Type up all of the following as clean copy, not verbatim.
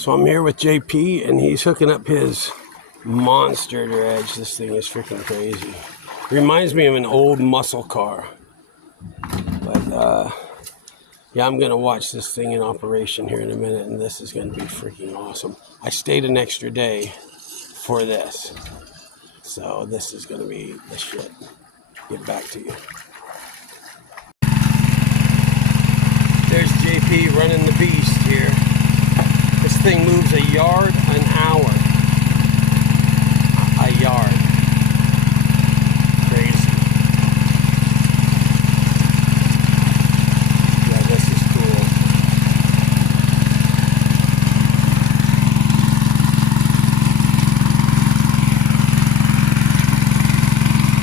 So I'm here with JP, and he's hooking up his monster dredge. This thing is freaking crazy. Reminds me of an old muscle car. But yeah, I'm gonna watch this thing in operation here in a minute, and this is gonna be freaking awesome. I stayed an extra day for this, so this is gonna be the shit. Get back to you. There's JP running the beast here. This thing moves a yard an hour. A yard. Crazy. Yeah, this is cool.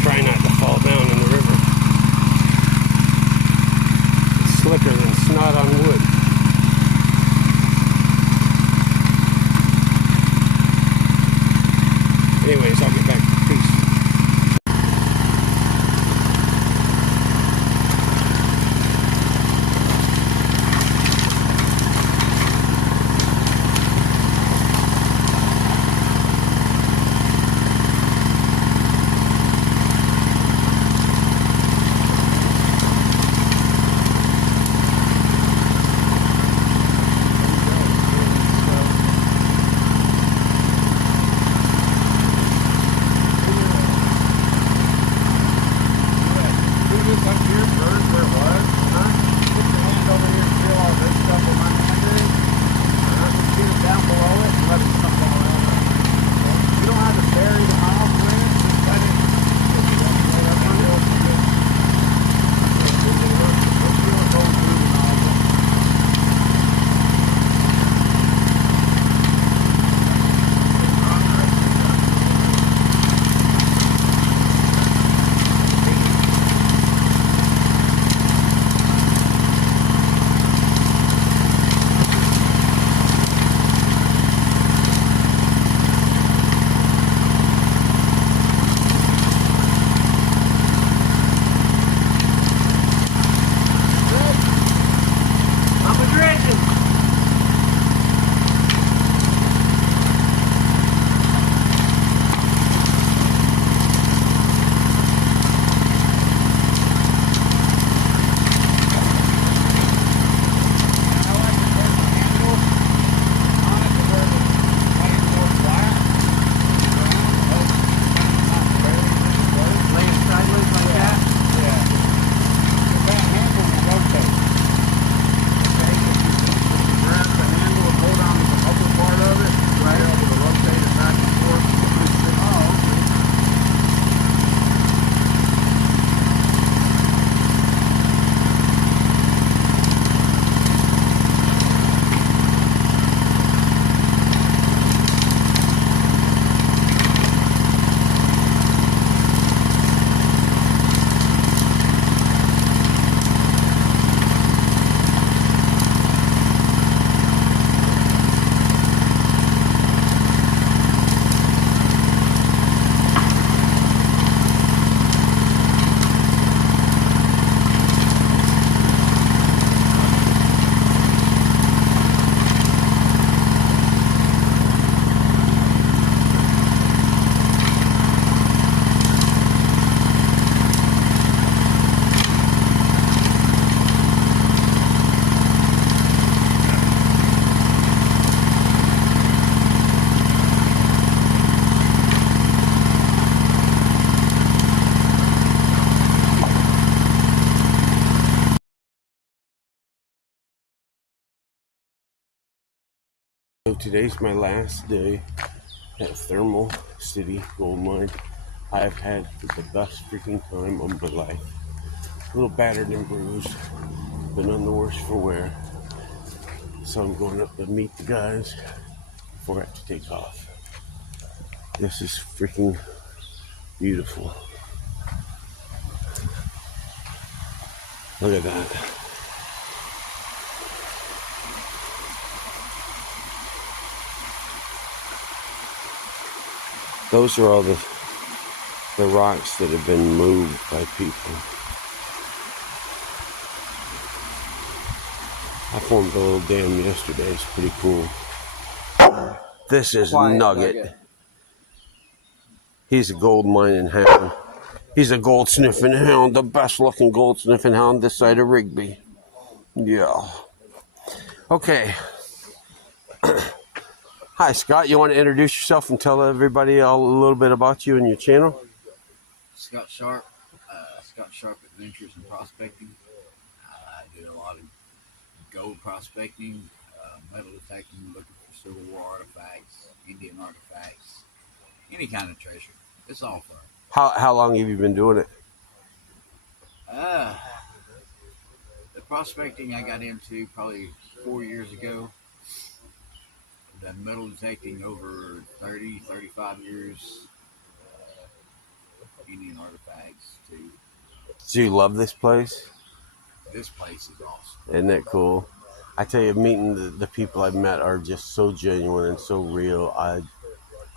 Try not to fall down in the river. It's slicker than snot on wood. Anyways, I'll get back. Peace. So today's my last day at Thermal City Gold Mine. I've had the best freaking time of my life. A little battered and bruised, but none the worse for wear. So I'm going up to meet the guys before I have to take off. This is freaking beautiful. Look at that. Those are all the rocks that have been moved by people. I formed a little dam yesterday. It's pretty cool. This is Quiet Nugget. He's a gold mining hound. He's a gold sniffing hound, the best looking gold sniffing hound this side of Rigby. Yeah. Okay. Hi, Scott. You want to introduce yourself and tell everybody a little bit about you and your channel? Scott Sharp. Scott Sharp Adventures in Prospecting. I do a lot of gold prospecting, metal detecting, looking for Civil War artifacts, Indian artifacts, any kind of treasure. It's all fun. How long have you been doing it? The prospecting I got into probably 4 years ago. I've done metal detecting over 30, 35 years. Indian artifacts too. Do you love this place? This place is awesome. Isn't that cool? I tell you, meeting the people I've met are just so genuine and so real. I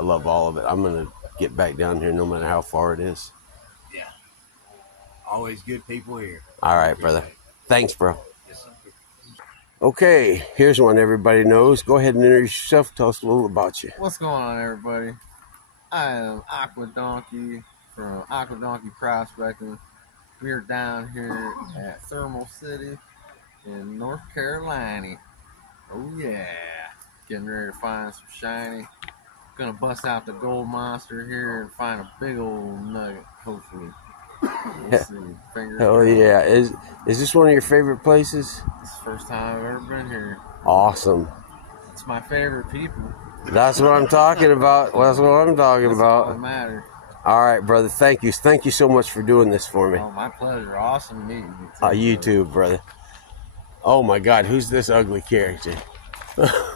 love all of it. I'm going to get back down here no matter how far it is. Yeah. Always good people here. All right, brother. Thanks, bro. Yes, sir. Okay, here's one everybody knows. Go ahead and introduce yourself. Tell us a little about you. What's going on, everybody? I am Aqua Donkey from Aqua Donkey Prospecting. We're down here at Thermal City in North Carolina. Oh yeah, getting ready to find some shiny. Gonna bust out the gold monster here and find a big old nugget, hopefully. We'll see. Fingers Hell crossed. yeah. Is this one of your favorite places? It's the first time I've ever been here. Awesome. It's my favorite people. That's what I'm talking about. That's what I'm talking That's all that about. matters. All right, brother. Thank you. Thank you so much for doing this for me. Oh, my pleasure. Awesome meeting you. You too, brother. Oh my God, who's this ugly character?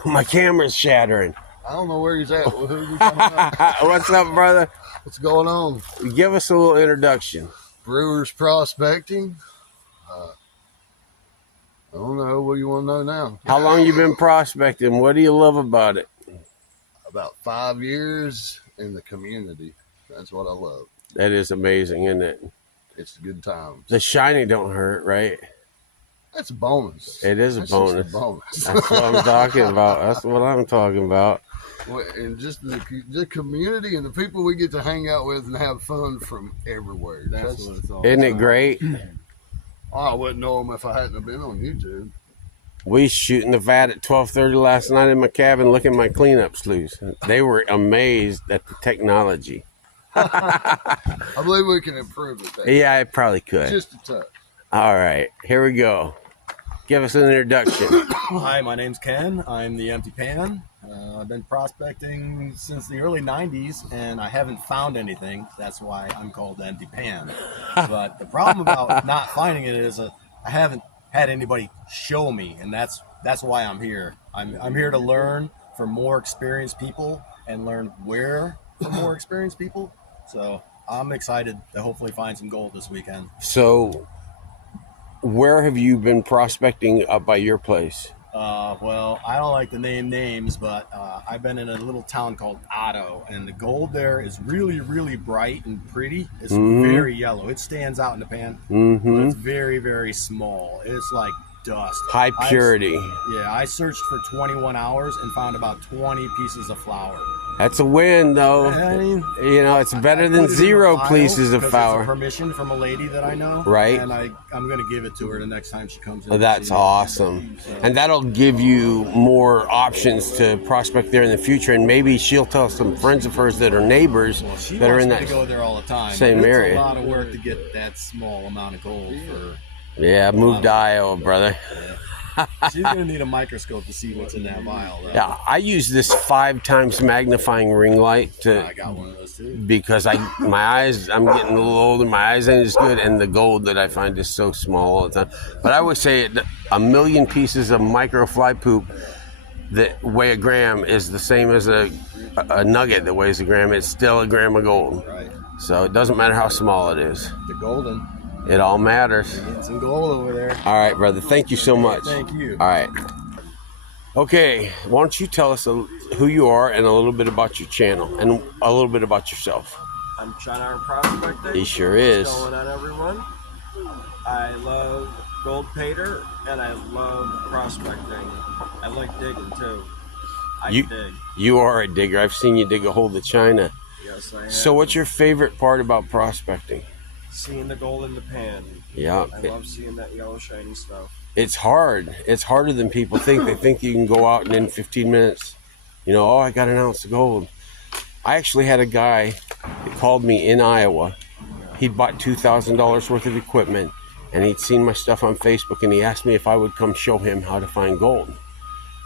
My camera's shattering. I don't know where he's at. Who are we talking about? What's up, brother? What's going on? Give us a little introduction. Brewers Prospecting. I don't know. What do you want to know now? How long you been prospecting? What do you love about it? About 5 years in the community. That's what I love. That is amazing, isn't it? It's good times. The shiny don't hurt, right? That's a bonus. It is a That's bonus. Just a bonus. That's what I'm talking about. That's what I'm talking about. And just the community and the people we get to hang out with and have fun from everywhere. That's what it's all Isn't it about. great? I wouldn't know them if I hadn't have been on YouTube. We shooting the vat at 12:30 last night in my cabin, looking at my cleanup sleeves. They were amazed at the technology. I believe we can improve it. Yeah, I probably could. Just a touch. All right, here we go. Give us an introduction. Hi, my name's Ken. I'm the Empty Pan. I've been prospecting since the early 90s, and I haven't found anything. That's why I'm called the Empty Pan. But the problem about not finding it is I haven't had anybody show me, and that's why I'm here. I'm here to learn from more experienced people and learn where from more experienced people. So I'm excited to hopefully find some gold this weekend. So, where have you been prospecting up by your place? Well, I don't like to name names, but I've been in a little town called Otto, and the gold there is really, really bright and pretty. It's very yellow. It stands out in the pan. But it's very, very small. It's like dust. High purity. I searched for 21 hours and found about 20 pieces of flour. That's a win, though. I mean, You know, it's better I than put it in 0 a file pieces of because flour. It's a permission from a lady that I know, Right. And I'm going to give it to her the next time she comes in. Oh, that's awesome. And that'll give you more options to prospect there in the future. And maybe she'll tell some friends of hers that are neighbors She that are wants in me that. to go there all the time. same It's area. a lot of work to get that small amount of gold for. Yeah, move to Iowa, brother. She's gonna need a microscope to see what's in that vial. Though. Yeah, I use this 5 times magnifying ring light I got one of those too. because I'm getting a little older, my eyes ain't as good, and the gold that I find is so small all the time. But I would say a million pieces of microfly poop that weigh a gram is the same as a nugget that weighs a gram. It's still a gram of gold. Right. So it doesn't matter how small it is. The golden. It all matters. Get some gold over there. All right, brother. Thank you so much. Thank you. All right. Okay, why don't you tell us who you are and a little bit about your channel and a little bit about yourself. I'm Sean Iron Prospecting. He sure is. What's going on, everyone? I love gold pater and I love prospecting. I like digging too. I You- dig. You are a digger. I've seen you dig a hole to China. Yes, I have. So what's your favorite part about prospecting? Seeing the gold in the pan. Yeah, I love seeing that yellow shiny stuff. it's hard. It's harder than people think. They think you can go out and in 15 minutes, oh, I got an ounce of gold. I actually had a guy that called me in Iowa. He'd bought $2,000 worth of equipment, and he'd seen my stuff on Facebook, and he asked me if I would come show him how to find gold.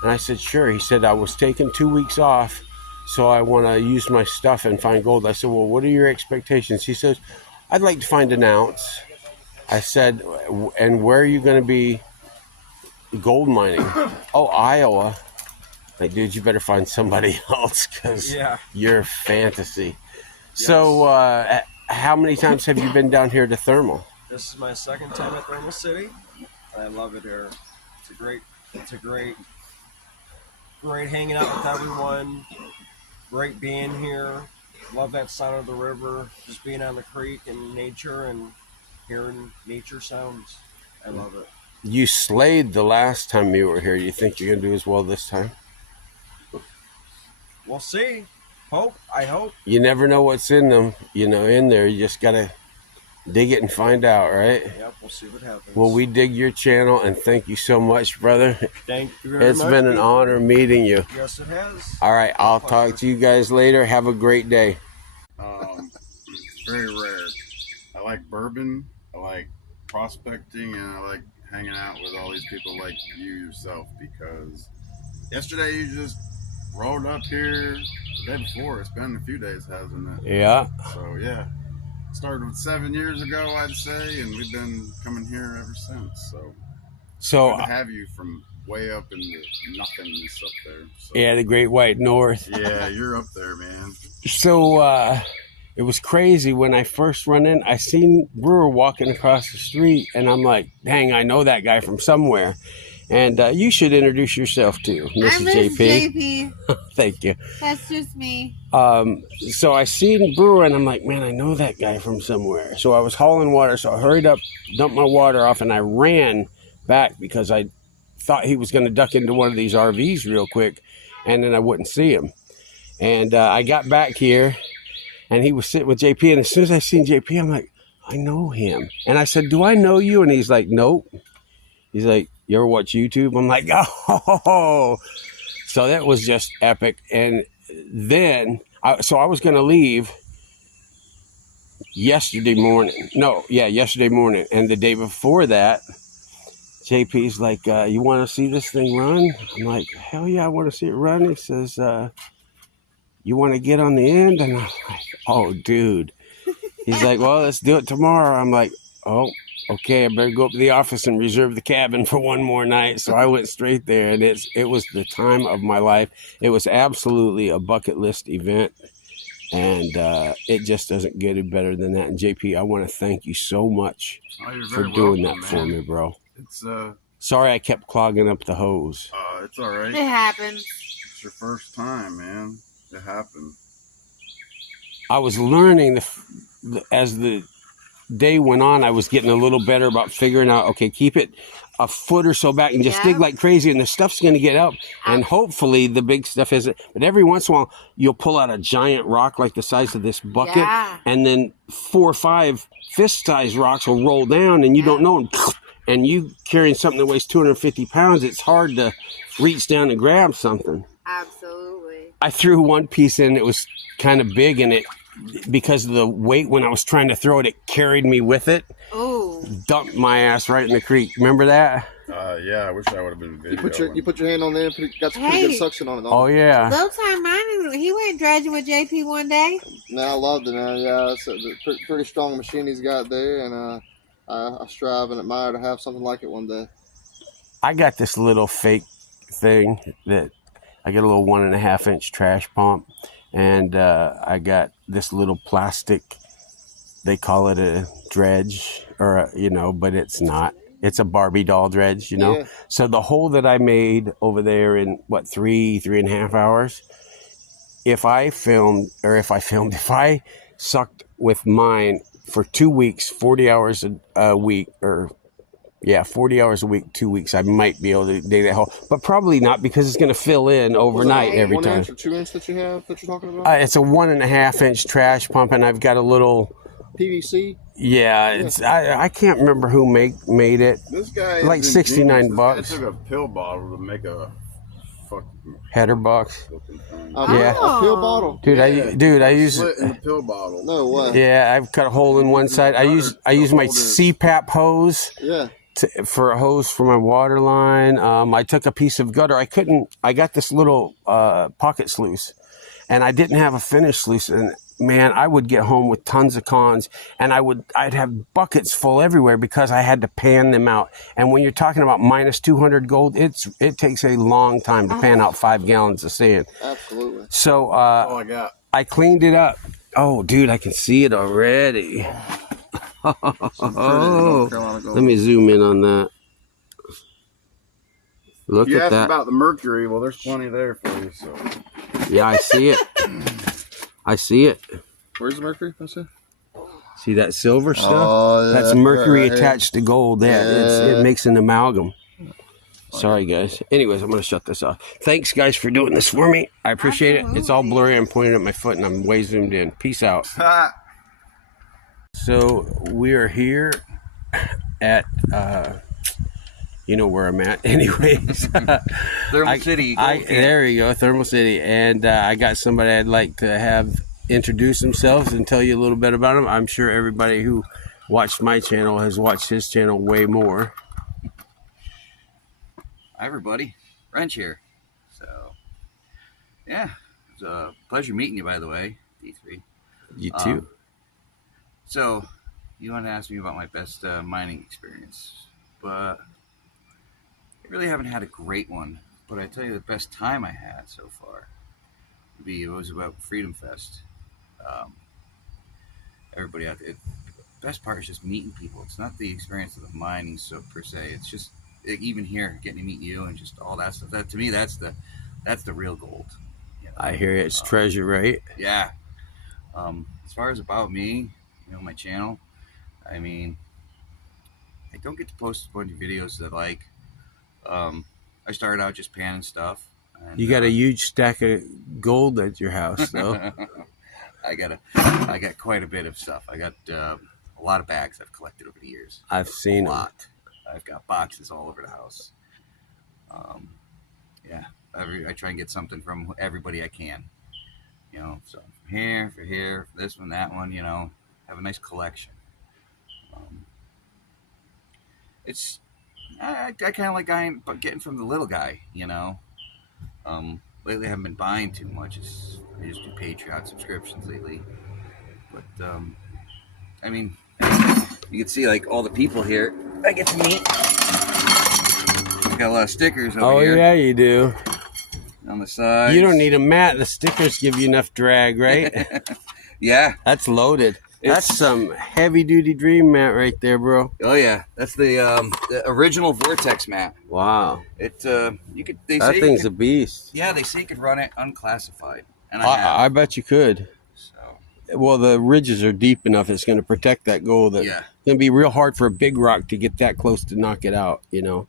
And I said, sure. He said, I was taking 2 weeks off, so I want to use my stuff and find gold. I said, well, what are your expectations? He says, I'd like to find an ounce. I said, and where are you going to be gold mining? Oh, Iowa. Like, dude, you better find somebody else because Yeah. you're fantasy. So, how many times have you been down here to Thermal? This is my second time at Thermal City. I love it here. It's a great hanging out with everyone. Great being here. Love that sound of the river. Just being on the creek and nature and hearing nature sounds. I love it. You slayed the last time you were here. Do you think you're going to do as well this time? We'll see. I hope. You never know what's in them, in there. You just got to dig it and find out, right? Yep, we'll see what happens. Well, we dig your channel, and thank you so much, brother. Thank you very It's much. been an honor meeting you. Yes, it has. All right, I'll talk to you guys later. Have a great day. It's very rare. I like bourbon, I like prospecting, and I like hanging out with all these people like you yourself, because yesterday you just rolled up here. The day before, it's been a few days, hasn't it? Yeah. So yeah, started with 7 years ago, I'd say, and we've been coming here ever since. So good to have you from way up in the nothingness up there. So, Yeah, the Great White North. yeah, you're up there, man. So it was crazy when I first run in. I seen Brewer walking across the street, and I'm like, dang, I know that guy from somewhere. And you should introduce yourself too, Mrs. I'm Miss JP. JP. Thank you. That's just me. So I seen Brewer, and I'm like, man, I know that guy from somewhere. So I was hauling water, so I hurried up, dumped my water off, and I ran back because I thought he was going to duck into one of these RVs real quick, and then I wouldn't see him. And I got back here, and he was sitting with JP, and as soon as I seen JP, I'm like, I know him. And I said, do I know you? And he's like, nope. He's like, you ever watch YouTube? I'm like, oh. So that was just epic. And then, I was going to leave yesterday morning. Yesterday morning. And the day before that, JP's like, you want to see this thing run? I'm like, hell yeah, I want to see it run. He says, you want to get on the end? And I'm like, oh, dude. He's like, well, let's do it tomorrow. I'm like, oh, okay, I better go up to the office and reserve the cabin for one more night. So I went straight there, and it was the time of my life. It was absolutely a bucket list event, and it just doesn't get any better than that. And JP, I want to thank you so much You're for very doing welcome, that for man. me, bro. It's Sorry I kept clogging up the hose. it's all right. It happens. It's your first time, man. It happened. I was learning as the day went on. I was getting a little better about figuring out, okay, keep it a foot or so back and just dig like crazy, and the stuff's going to get up, and hopefully the big stuff isn't. But every once in a while, you'll pull out a giant rock like the size of this bucket, and then 4 or 5 fist-sized rocks will roll down, and you don't know, and you carrying something that weighs 250 pounds, it's hard to reach down and grab something. Absolutely. I threw one piece in, it was kind of big, and it, because of the weight when I was trying to throw it, it carried me with it. Ooh. Dumped my ass right in the creek. Remember that? Yeah, I wish I would have been video. You put your hand on there and got some pretty good suction on it. Oh, yeah. Low time mining, he went dredging with JP one day. No, I loved it, man. Yeah, it's a pretty strong machine he's got there, and I strive and admire to have something like it one day. I got this little fake thing that I got a little 1.5 inch trash pump, and I got this little plastic, they call it a dredge, or but it's not. It's a Barbie doll dredge, Yeah. So the hole that I made over there in 3.5 hours, if I sucked with mine for 2 weeks, 40 hours a week, or Yeah, 40 hours a week, 2 weeks. I might be able to dig that hole, but probably not because it's going to fill in overnight every one time. inch or 2 inch that you have that you're talking about? It's a 1.5 inch trash pump, and I've got a little PVC. Yeah, it's I can't remember who made it. This guy like is $69. ingenious. This guy took a pill bottle to make a fucking header box. Yeah, a pill bottle. Dude, I use slit in the pill bottle. No way. Yeah, I've cut a hole in one side. I use my CPAP hose. Yeah. For a hose for my water line. I took a piece of gutter. I got this little pocket sluice, and I didn't have a finished sluice. And man, I would get home with tons of cons, and I'd have buckets full everywhere because I had to pan them out. And when you're talking about minus 200 gold, it takes a long time to pan out 5 gallons of sand. Absolutely. So That's all I got. I cleaned it up. Oh, dude, I can see it already. Oh, let me zoom in on that. Look You at asked that. about the mercury. Well, there's plenty there for you. So Yeah, I see it. I see it. Where's the mercury? I said. See that silver stuff? Oh, yeah, That's mercury right here. attached to gold. It makes an amalgam. Sorry, guys. Anyways, I'm going to shut this off. Thanks, guys, for doing this for me. I appreciate it. It's all blurry. I'm pointing at my foot, and I'm way zoomed in. Peace out. So we are here at, you know where I'm at. Anyways. Thermal City. There you go, Thermal City. And I got somebody I'd like to have introduce themselves and tell you a little bit about them. I'm sure everybody who watched my channel has watched his channel way more. Hi, everybody. Wrench here. So, yeah, it's a pleasure meeting you, by the way, D3. You too. So, you want to ask me about my best mining experience, but I really haven't had a great one. But I tell you, the best time I had so far was about Freedom Fest. Everybody out there. The best part is just meeting people. It's not the experience of the mining, so per se. It's just even here, getting to meet you and just all that stuff. That to me, that's the real gold. You know? I hear it. It's treasure, right? Yeah. As far as about me, you know, my channel, I mean, I don't get to post a bunch of videos that I like. I started out just panning stuff. And, You got a huge stack of gold at your house, though. I got quite a bit of stuff. I got a lot of bags I've collected over the years. I've seen A them. lot. I've got boxes all over the house. Yeah, I try and get something from everybody I can. You know, so from here, for this one, that one. You know, have a nice collection. I kind of like getting from the little guy. You know, lately I haven't been buying too much. I just do Patreon subscriptions lately. But I mean, you can see like all the people here I get to meet. Got a lot of stickers over here. Oh, yeah, you do. On the side. You don't need a mat. The stickers give you enough drag, right? Yeah. That's loaded. That's some heavy-duty dream mat right there, bro. Oh yeah, that's the original Vortex mat. Wow. It you could That thing's a beast. Yeah, they say you could run it unclassified, and I have. I bet you could. So Well, the ridges are deep enough. It's going to protect that gold. It's yeah. going to be real hard for a big rock to get that close to knock it out, you know.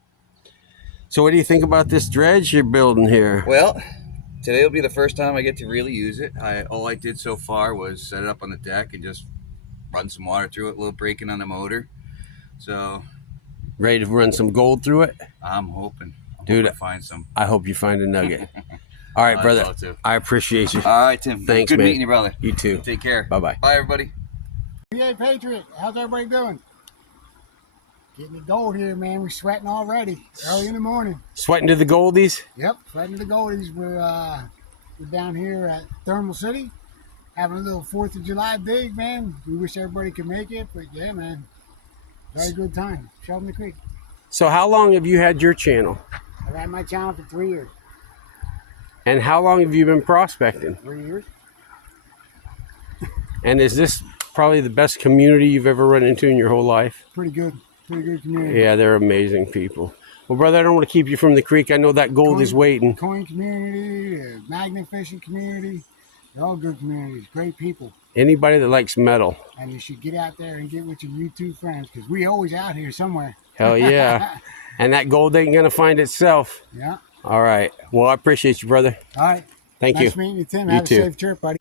So what do you think about this dredge you're building here? Well, today will be the first time I get to really use it. All I did so far was set it up on the deck and just run some water through it, a little braking on the motor. So Ready to run some gold through it? I'm hoping. Dude, to find some. I hope you find a nugget. All right, I'd brother. love to. I appreciate you. All right, Tim. Thanks, Good man. meeting you, brother. You too. Take care. Bye-bye. Bye, everybody. PA Patriot, how's everybody doing? Getting the gold here, man. We're sweating already. Early in the morning. Sweating to the goldies? Yep, sweating to the goldies. We're down here at Thermal City, having a little 4th of July dig, man. We wish everybody could make it, but yeah, man. Very good time. Shoving the creek. So how long have you had your channel? I've had my channel for 3 years. And how long have you been prospecting? 3 years. And is this probably the best community you've ever run into in your whole life? Pretty good. Pretty good community. Yeah, they're amazing people. Well, brother, I don't want to keep you from the creek. I know that gold is waiting. Coin community, magnet fishing community. They're all good communities. Great people. Anybody that likes metal. And you should get out there and get with your YouTube friends because we always out here somewhere. Hell yeah. And that gold ain't going to find itself. Yeah. All right. Well, I appreciate you, brother. All right. Thank you. Nice meeting you, Tim. You Have too. a safe trip, buddy.